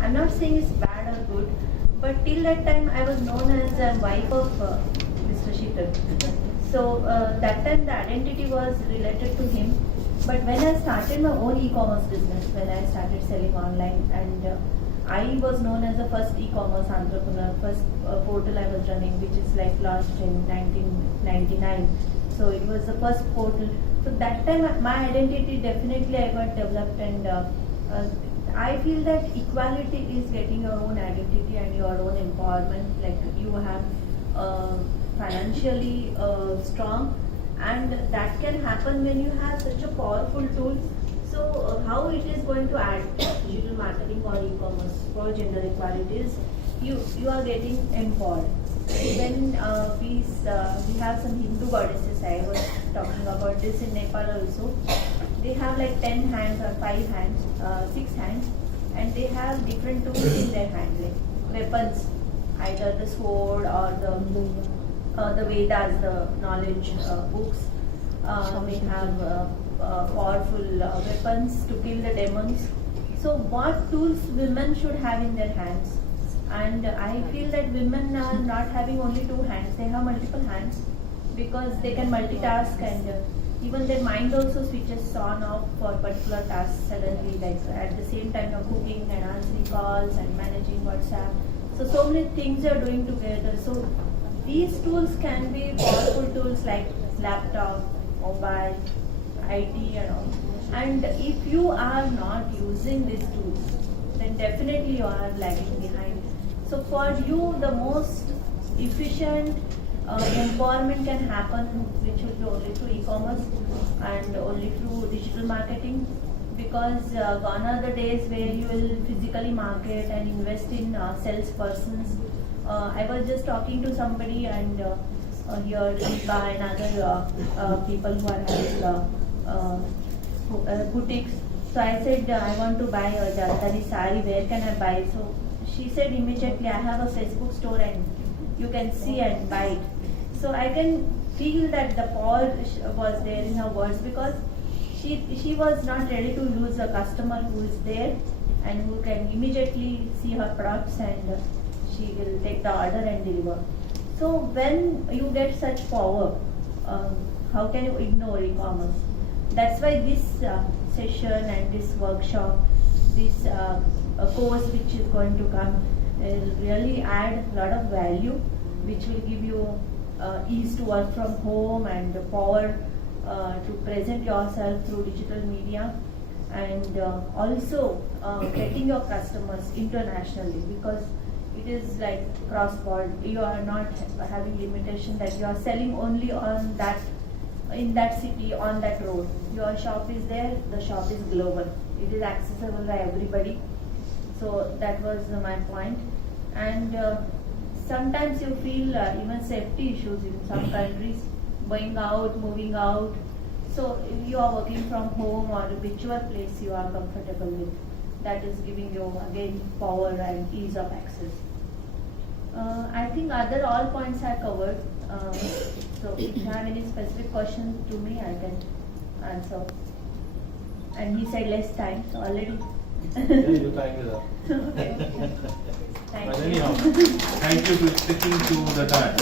I'm not saying it's bad or good, but till that time I was known as a wife of Mr. Sheetal. So that time the identity was related to him. But when I started my own e-commerce business, when I started selling online, and I was known as the first e-commerce entrepreneur, first portal I was running, which is like launched in 1999. So it was the first portal. So that time my identity definitely I got developed, and I feel that equality is getting your own identity and your own empowerment. Like you have financially strong, and that can happen when you have such a powerful tool. So how it is going to add digital marketing or e-commerce for gender equality is you are getting empowered. When we have some Hindu goddesses, I was talking about this in Nepal also. They have like 10 hands or 5 hands, 6 hands, and they have different tools in their hand, like weapons, either the sword or the Vedas, the knowledge books. They have powerful weapons to kill the demons. So what tools women should have in their hands? And I feel that women are not having only 2 hands, they have multiple hands, because they can multitask, and even their mind also switches on off for particular tasks suddenly, like at the same time of cooking and answering calls and managing WhatsApp. So many things are doing together. So these tools can be powerful tools like laptop, mobile, IT and all. And if you are not using these tools, then definitely you are lagging behind. So for you, the most efficient empowerment can happen, which will be only through e-commerce and only through digital marketing, because gone are the days where you will physically market and invest in salespersons. I was just talking to somebody, and here Iba and other people who are having boutiques. So I said, I want to buy a Jardani sari, where can I buy? So she said immediately, I have a Facebook store and you can see and buy it. So I can feel that the power was there in her words, because she was not ready to lose a customer who is there and who can immediately see her products, and she will take the order and deliver. So when you get such power, how can you ignore e-commerce? That's why this session and this workshop, this course which is going to come, will really add a lot of value, which will give you ease to work from home and power to present yourself through digital media, and also getting your customers internationally, because it is like cross-border. You are not having limitation that you are selling only on that, in that city, on that road. Your shop is there, the shop is global. It is accessible by everybody. So that was my point. And sometimes you feel even safety issues in some countries, going out, moving out. So if you are working from home or whichever place you are comfortable with, that is giving you again power and ease of access. I think other all points are covered. So if you have any specific questions to me, I can answer. And he said less time, so already. Yeah, your time is up. Okay. Thank But you. anyhow, thank you for sticking to the time.